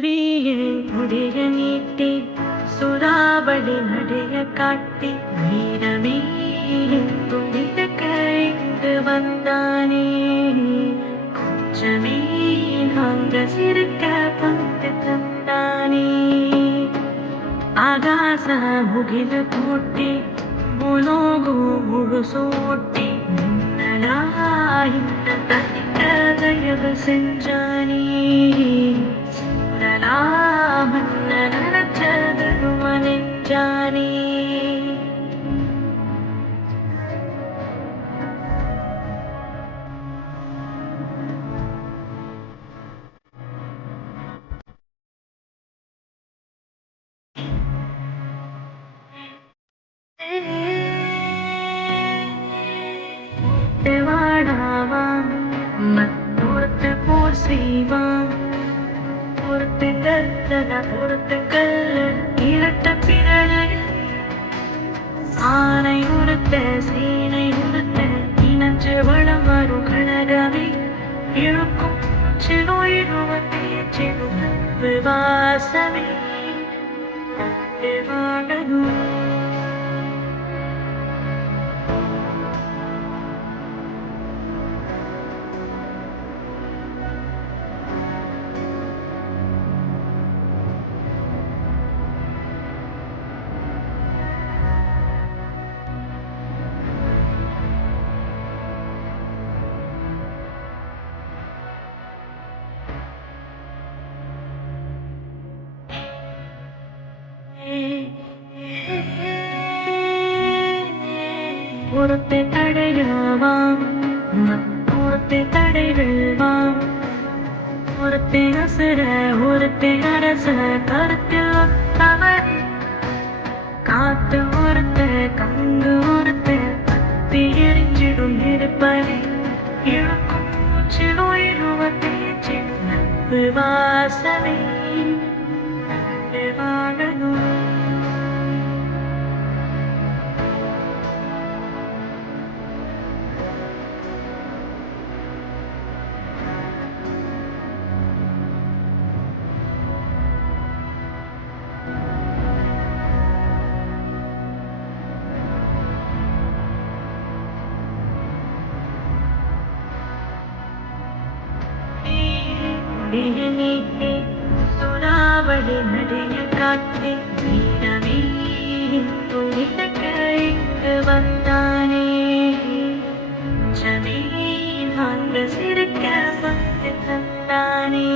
சூரியன் முடிய நீட்டி சுறாவளி நடைய காட்டி வீரமே துணிக்க இங்கு வந்தானே. கொஞ்சமே நாங்க சிரிக்க பங்கு தந்தானே. ಆಗಾಸ ಮುಗಿಲ ಕೋಟಿ ಮುಳುಗು ಮುಳುಸೋಟಿ நின்னலாயிந்த தனிக்கதையது செஞ்சானே. சூழலாமன்ன நினைச்சது நெஞ்சானே. வாடாவாம் மத்தொருத்த போர் செய்வான். ஒருத்தங்கள் இரட்ட பிறகு ஆனை உறுத்த சீனை உறுத்த இனஞ்சு வளம் வரும் கழகமே இழுக்கும் சிலுயிடுவதே சிலும் விவாசமே விவாகனும். ஒருத்தை தடையாவாம் மற்றொருத்தை தடை வெல்வாம். ஒருத்தை அசுர ஒருத்தை அரச கருத்தில் ஒத்தவர் காத்து ஒருத்த கங்கு ஒருத்த பத்தி எரிஞ்சிடும் நெருப்பனை இழுக்கும் மூச்சிலுயிடுவதே சின்ன விவாசமே விவாகனும். நீட்டி சுறாவளி நடைய காட்டி வீரமே துணிக்க இங்கு வந்தானே. ஜமீன் அங்கு சிரிக்க வந்து தந்தானே.